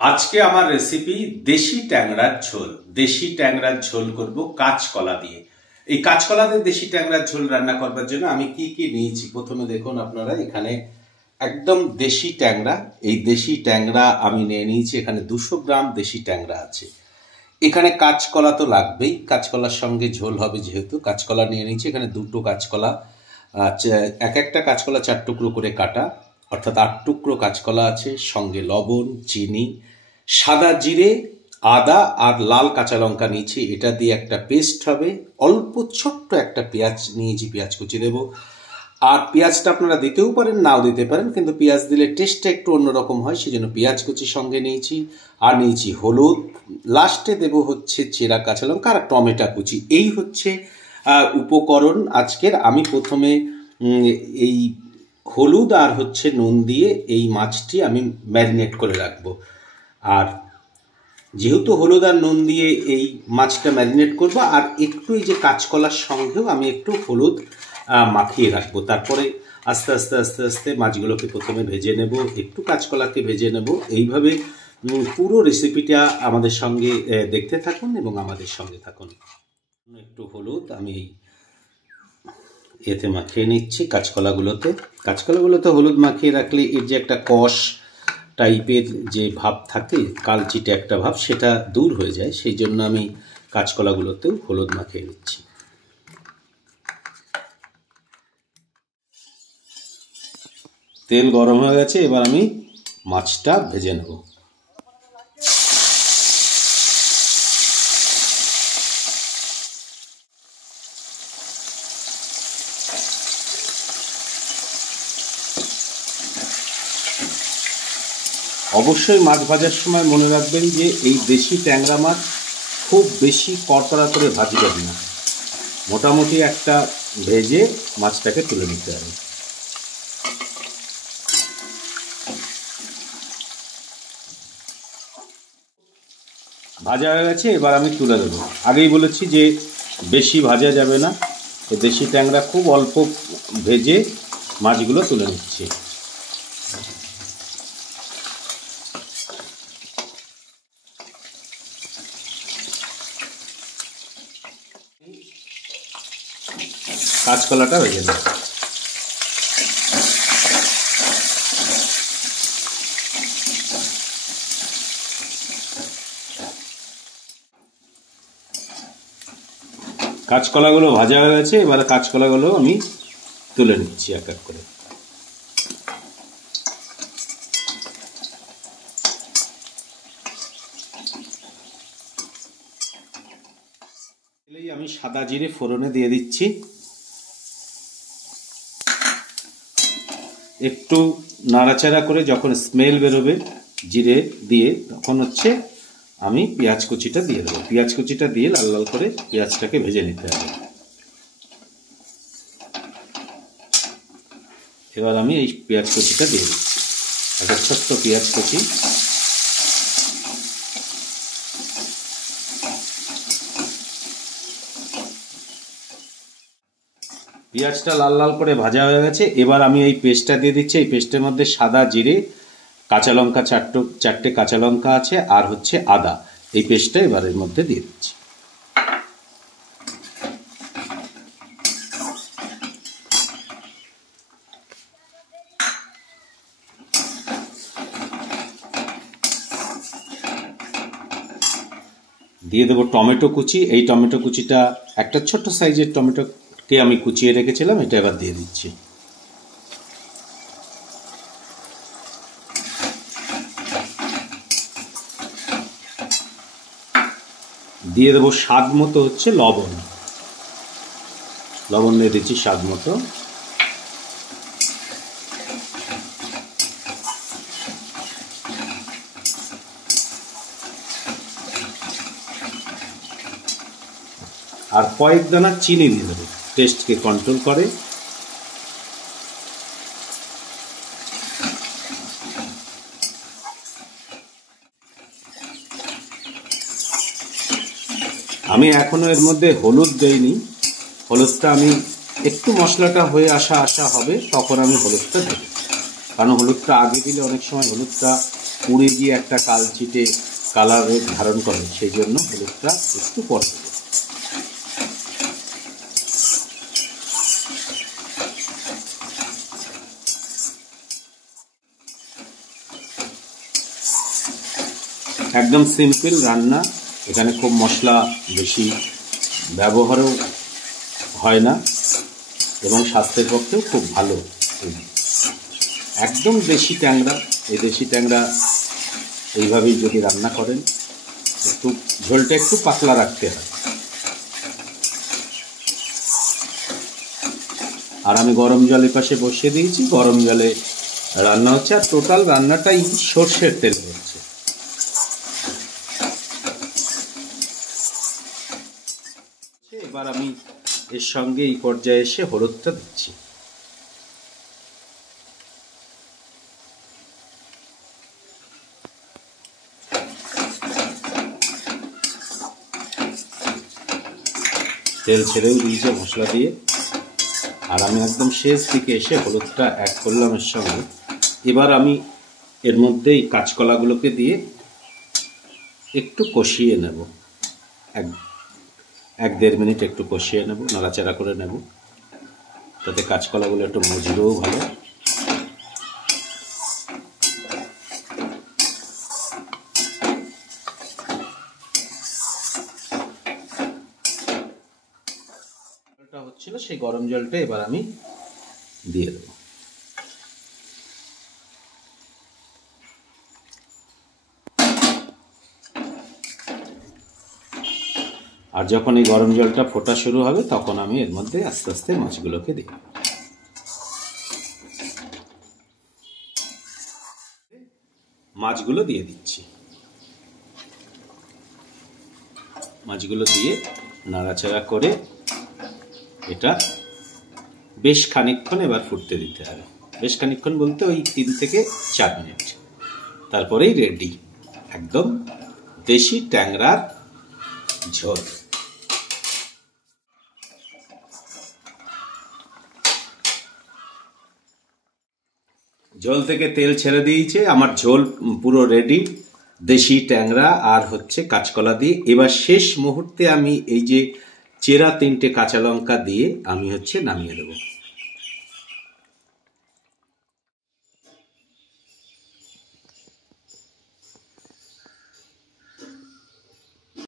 আজকে আমার রেসিপি দেশি ট্যাংরার ঝোল। দেশি ট্যাংরার ঝোল করব কাঁচকলা দিয়ে। এই কাঁচকলা দিয়ে দেশি ট্যাংরার ঝোল রান্না করবার জন্য আমি কি কি নিয়েছি প্রথমে দেখুন আপনারা। এখানে একদম দেশি ট্যাংরা, এই দেশি ট্যাংরা আমি নিয়ে নিয়েছি। এখানে 200 গ্রাম দেশি ট্যাংরা আছে। এখানে কাঁচকলা তো লাগবেই, কাঁচকলার সঙ্গে ঝোল হবে যেহেতু। কাঁচকলা নিয়ে নিয়েছি, এখানে 2টো কাঁচকলা, এক একটা কাঁচকলা 4 টুকরো করে কাটা, অর্থাৎ 8 টুকরো কাঁচকলা আছে। সঙ্গে লবণ, চিনি, সাদা জিরে, আদা আর লাল কাঁচা লঙ্কা নিয়েছি, এটা দিয়ে একটা পেস্ট হবে। অল্প ছোট্ট একটা পেঁয়াজ নিয়েছি, পেঁয়াজ কুচি দেবো। আর পেঁয়াজটা আপনারা দিতেও পারেন, নাও দিতে পারেন, কিন্তু পেঁয়াজ দিলে টেস্টটা একটু অন্যরকম হয়, সেই জন্য পেঁয়াজ কুচি সঙ্গে নিয়েছি। আর নিয়েছি হলুদ, লাস্টে দেব হচ্ছে চেরা কাঁচা লঙ্কা আর টমেটো কুচি। এই হচ্ছে উপকরণ আজকের। আমি প্রথমে এই হলুদ আর হচ্ছে নুন দিয়ে এই মাছটি আমি ম্যারিনেট করে রাখবো। আর যেহেতু হলুদ আর নুন দিয়ে এই মাছটা ম্যারিনেট করব, আর একটু এই যে কাঁচকলার সঙ্গেও আমি একটু হলুদ মাখিয়ে রাখবো। তারপরে আস্তে আস্তে আস্তে আস্তে মাছগুলোকে প্রথমে ভেজে নেব, একটু কাঁচকলাকে ভেজে নেব। এইভাবে পুরো রেসিপিটা আমাদের সঙ্গে দেখতে থাকুন এবং আমাদের সঙ্গে থাকুন। একটু হলুদ আমি এতে মাখিয়ে নিচ্ছি কাঁচকলাগুলোতে। কাঁচকলাগুলোতে হলুদ মাখিয়ে রাখলে এর যে একটা কষ টাইপের যে ভাব থাকে, কালচিটে একটা ভাব, সেটা দূর হয়ে যায়। সেই জন্য আমি কাঁচকলাগুলোতেও হলুদ মাখিয়ে নিচ্ছি। তেল গরম হয়ে গেছে, এবার আমি মাছটা ভেজে নেব। অবশ্যই মাছ ভাজার সময় মনে রাখবেন যে এই দেশি ট্যাংরা মাছ খুব বেশি কড়কড়া করে ভাজবেন না, মোটামুটি একটা ভেজে মাছটাকে তুলে নিতে হবে। ভাজা হয়ে গেছে, এবার আমি তুলে দেবো। আগেই বলেছি যে বেশি ভাজা যাবে না, তো দেশি ট্যাংরা খুব অল্প ভেজে মাছগুলো তুলে নিচ্ছি। কাঁচকলাটা ভেজে নেব। কাঁচকলাগুলো ভাজা হয়ে গেছে, এবার কাঁচকলাগুলো আমি তুলে নিচ্ছি এক এক করে। আমি সাদা জিরে ফোড়নে দিয়ে দিচ্ছি। একটু নাড়াচাড়া করে যখন স্মেল বেরোবে জিরে দিয়ে, তখন হচ্ছে আমি পেঁয়াজ কুচিটা দিয়ে দেবো। পেঁয়াজ কুচিটা দিয়ে লাল লাল করে পেঁয়াজটাকে ভেজে নিতে হবে। এবার আমি এই পেঁয়াজ কুচিটা দিয়ে দিচ্ছি, একটা ছোট্ট পেঁয়াজ কুচি। পেঁয়াজটা লাল লাল করে ভাজা হয়ে গেছে, এবার আমি এই পেস্টটা দিয়ে দিচ্ছি। এই পেস্টের মধ্যে সাদা জিরে, কাঁচা লঙ্কা, চারটে কাঁচা লঙ্কা আছে, আর হচ্ছে আদা। এই পেস্টটা এবার এর মধ্যে দিয়ে দিচ্ছি। দিয়ে দেবো টমেটো কুচি। এই টমেটো কুচিটা একটা ছোট্ট সাইজের টমেটোকে আমি কুচিয়ে রেখেছিলাম, এটা এবার দিয়ে দিচ্ছি। দিয়ে দেবো স্বাদ মতো হচ্ছে লবণ। লবণ দিয়ে দিচ্ছি স্বাদ মতো। আর কয়েক দানা চিনি দিয়ে দেবো, টেস্টকে কন্ট্রোল করে। আমি এখনো এর মধ্যে হলুদ দেইনি। হলুদটা আমি একটু মশলাটা হয়ে আসা হবে তখন আমি হলুদটা দেব, কারণ হলুদটা আগে দিলে অনেক সময় হলুদটা পুড়ে গিয়ে একটা কালচিটে কালার ধারণ করে, সেই জন্য হলুদটা একটু পরে দেব। একদম সিম্পল রান্না, এখানে খুব মশলা বেশি ব্যবহারও হয় না এবং স্বাস্থ্যের পক্ষেও খুব ভালো। একদম দেশি ট্যাংরা। এই দেশি ট্যাংরা এইভাবেই যদি রান্না করেন, একটু ঝোলটা একটু পাতলা রাখতে হয়। আর আমি গরম জলের পাশে বসিয়ে দিয়েছি, গরম জলে রান্না হচ্ছে, আর টোটাল রান্নাটাই সর্ষের তেলে হচ্ছে। এবার আমি এর সঙ্গে এই পর্যায়ে এসে হলুদটা দিচ্ছি। তেল ছেড়েও দিয়েছে মশলা দিয়ে, আর আমি একদম শেষ দিকে এসে হলুদটা অ্যাড করলাম এর সঙ্গে। এবার আমি এর মধ্যে এই কাঁচকলাগুলোকে দিয়ে একটু কষিয়ে নেব, 1-1.5 মিনিট একটু কষিয়ে নেব, নাড়াচাড়া করে নেব, তাতে কাঁচকলাগুলো একটু মজুরও ভালো। হচ্ছিল সেই গরম জলটা এবার আমি দিয়ে দেব। আর যখন এই গরম জলটা ফোটা শুরু হবে, তখন আমি এর মধ্যে আস্তে আস্তে মাছগুলোকে দিই। মাছগুলো দিয়ে দিচ্ছি। মাছগুলো দিয়ে নাড়াচাড়া করে এটা বেশ খানিকক্ষণ এবার ফুটতে দিতে হবে। বেশ খানিকক্ষণ বলতে ওই 3 থেকে 4 মিনিট, তারপরেই রেডি একদম দেশি ট্যাংরার ঝোল। ঝোল থেকে তেল ছেড়ে দিয়েছে, আমার ঝোল পুরো রেডি, দেশি ট্যাংরা আর হচ্ছে কাঁচকলা দিয়ে। এবার শেষ মুহূর্তে আমি এই যে চেরা 3টে কাঁচা লঙ্কা দিয়ে আমি হচ্ছে নামিয়ে দেবো।